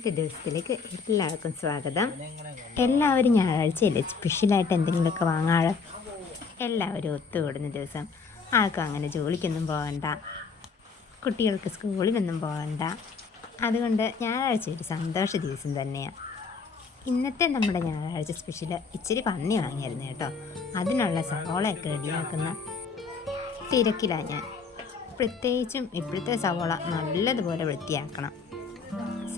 ഇന്നത്തെ ദിവസത്തിലേക്ക് എല്ലാവർക്കും സ്വാഗതം. എല്ലാവരും ഞായറാഴ്ചയില്ലേ? സ്പെഷ്യലായിട്ട് എന്തെങ്കിലുമൊക്കെ വാങ്ങാറ് എല്ലാവരും ഒത്തുകൂടുന്ന ദിവസം. ആർക്കും അങ്ങനെ ജോലിക്കൊന്നും പോകണ്ട കുട്ടികൾക്ക് സ്കൂളിലൊന്നും പോകണ്ട അതുകൊണ്ട് ഞായറാഴ്ച ഒരു സന്തോഷ ദിവസം തന്നെയാണ് ഇന്നത്തെ നമ്മുടെ ഞായറാഴ്ച സ്പെഷ്യൽ ഇച്ചിരി പന്നി വാങ്ങിയിരുന്നു കേട്ടോ. അതിനുള്ള സവോളയൊക്കെ റെഡിയാക്കുന്ന തിരക്കിലാണ് ഞാൻ. പ്രത്യേകിച്ചും ഇപ്പോഴത്തെ സവോള നല്ലതുപോലെ വൃത്തിയാക്കണം.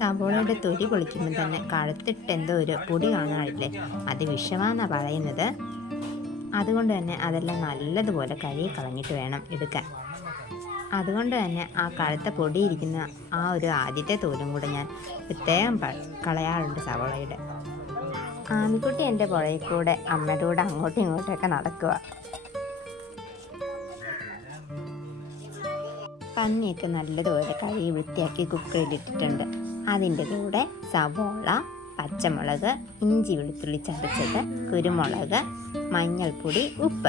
സവോളയുടെ തൊലി പൊളിക്കുമ്പോൾ തന്നെ കഴുത്തിട്ട് എന്തോ ഒരു പൊടി കാണാറില്ലേ? അത് വിഷമാണെന്നാണ് പറയുന്നത്. അതുകൊണ്ട് തന്നെ അതെല്ലാം നല്ലതുപോലെ കഴുകി കളഞ്ഞിട്ട് വേണം എടുക്കാൻ. അതുകൊണ്ട് തന്നെ ആ കഴുത്ത പൊടിയിരിക്കുന്ന ആ ഒരു ആദ്യത്തെ തോലും കൂടെ ഞാൻ പ്രത്യേകം കളയാറുണ്ട് സവോളയുടെ. ആമിക്കുട്ടി എന്റെ പുഴയിൽ കൂടെ അമ്മയുടെ കൂടെ അങ്ങോട്ടും ഇങ്ങോട്ടൊക്കെ നടക്കുക പന്നിയൊക്കെ നല്ലതുപോലെ കഴുകി വൃത്തിയാക്കി കുക്കറിൽ ഇട്ടിട്ടുണ്ട്. അതിന്റെ കൂടെ സവോള പച്ചമുളക് ഇഞ്ചി വെളുത്തുള്ളി ചതച്ചത് കുരുമുളക് മഞ്ഞൾപ്പൊടി ഉപ്പ്.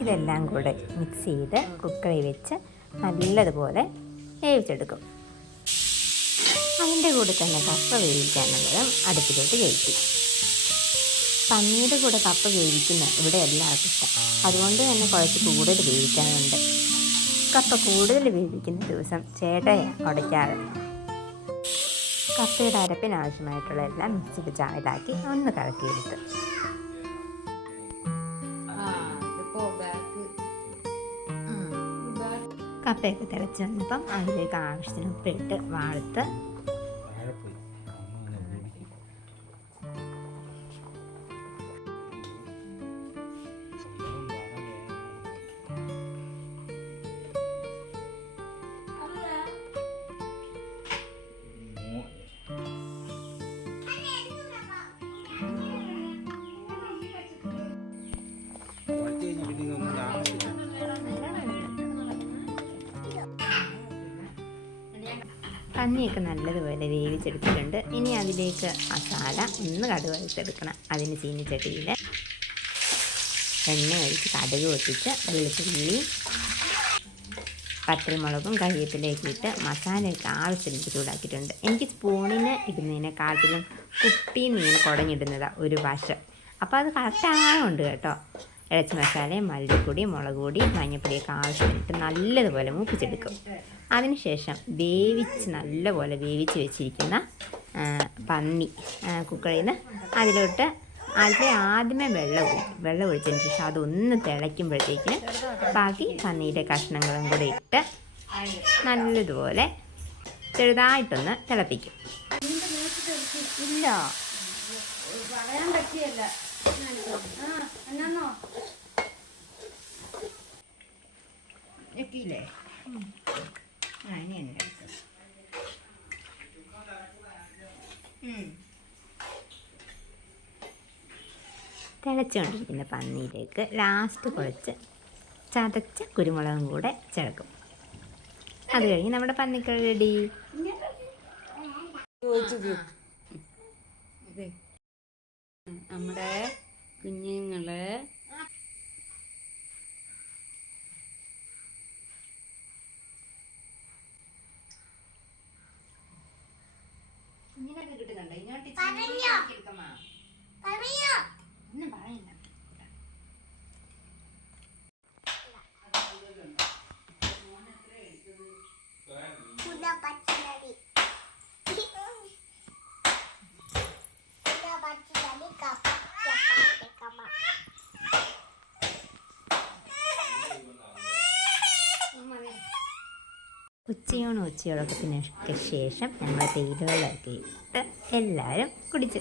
ഇതെല്ലാം കൂടെ മിക്സ് ചെയ്ത് കുക്കറിൽ വെച്ച് നല്ലതുപോലെ വേവിച്ചെടുക്കും. അതിന്റെ കൂടെ തന്നെ കപ്പ വേവിക്കാനുള്ളതും അടുപ്പിലോട്ട് കയറ്റി. പന്നിയുടെ കൂടെ കപ്പ വേവിക്കുന്ന ഇവിടെ എല്ലാവർക്കും ഇഷ്ടം. അതുകൊണ്ട് തന്നെ കുറച്ച് കൂടുതൽ വേവിക്കാനുണ്ട്. കപ്പ കൂടുതൽ വേവിക്കുന്ന ദിവസം ചേട്ടയെ ഉടയ്ക്കാറ് കപ്പയുടെ അരപ്പിന് ആവശ്യമായിട്ടുള്ള എല്ലാം മിക്സിയിൽ ചായലാക്കി ഒന്ന് കറക്കിയെടുത്ത് കപ്പയൊക്കെ തിളച്ച് വന്നപ്പം അതിലേക്ക് ആവശ്യത്തിന് ഉപ്പിട്ട് വാഴ്ത്ത് പിന്നെ ഇതൊന്നും കാണാൻ നല്ലതുപോലെ വേവിച്ചെടുത്തിട്ടുണ്ട്. ഇനി അതിലേക്ക് മസാല ഒന്ന് കടുക് വറുത്തെടുക്കണം അതിന് ചീനിച്ചട്ടിയിൽ എണ്ണ ഒഴിച്ച് കടുക് പൊട്ടിച്ച് വെളുത്തുള്ളി പച്ചമുളകും കരിവേപ്പിലേക്ക് ഇട്ട് മസാലയൊക്കെ ആവശ്യത്തിന് ചൂടാക്കിയിട്ടുണ്ട്. എനിക്ക് സ്പൂണിന് ഇടുന്നതിനെക്കാട്ടിലും കുപ്പിയിൽ നിന്ന് കുടഞ്ഞിടുന്നതാണ് ഒരു വശം. അപ്പോൾ അത് കറക്റ്റ് ആകുന്നുണ്ട് കേട്ടോ. ഇറച്ചി മസാലയും മല്ലിപ്പൊടി മുളക് പൊടി മഞ്ഞപ്പൊടിയൊക്കെ ആവശ്യമായിട്ട് നല്ലതുപോലെ മൂപ്പിച്ചെടുക്കും. അതിനുശേഷം വേവിച്ച് നല്ലപോലെ വേവിച്ച് വെച്ചിരിക്കുന്ന പന്നി കുക്കറിൽ നിന്ന് അതിലോട്ട് അതിൽ ആദ്യമേ വെള്ളം ഒഴിക്കും വെള്ളം ഒഴിച്ചതിന് ശേഷം അതൊന്ന് തിളയ്ക്കുമ്പോഴത്തേക്കിന് ബാക്കി പന്നിയുടെ കഷ്ണങ്ങളും കൂടെ ഇട്ട് നല്ലതുപോലെ ചെറുതായിട്ടൊന്ന് തിളപ്പിക്കും. ഇല്ല. പറയാൻ പറ്റിയല്ല. എത്തിയില്ലേ ആ ഇനി എന്നെ തിളച്ചുകൊണ്ടിരിക്കുന്ന പന്നിയിലേക്ക് ലാസ്റ്റ് കുഴച്ച് ചതച്ച കുരുമുളകും കൂടെ ചേർക്കും. അത് കഴിഞ്ഞ് നമ്മുടെ പന്നിക്കറി റെഡി നമ്മുടെ കുഞ്ഞുങ്ങൾ ഒന്നും പറയില്ല Kuda ഉച്ചയൂണ് ഉച്ചയുറക്കത്തിനൊക്കെ ശേഷം നമ്മൾ തേയിലകളൊക്കെ ഇട്ട് എല്ലാവരും കുടിച്ചു.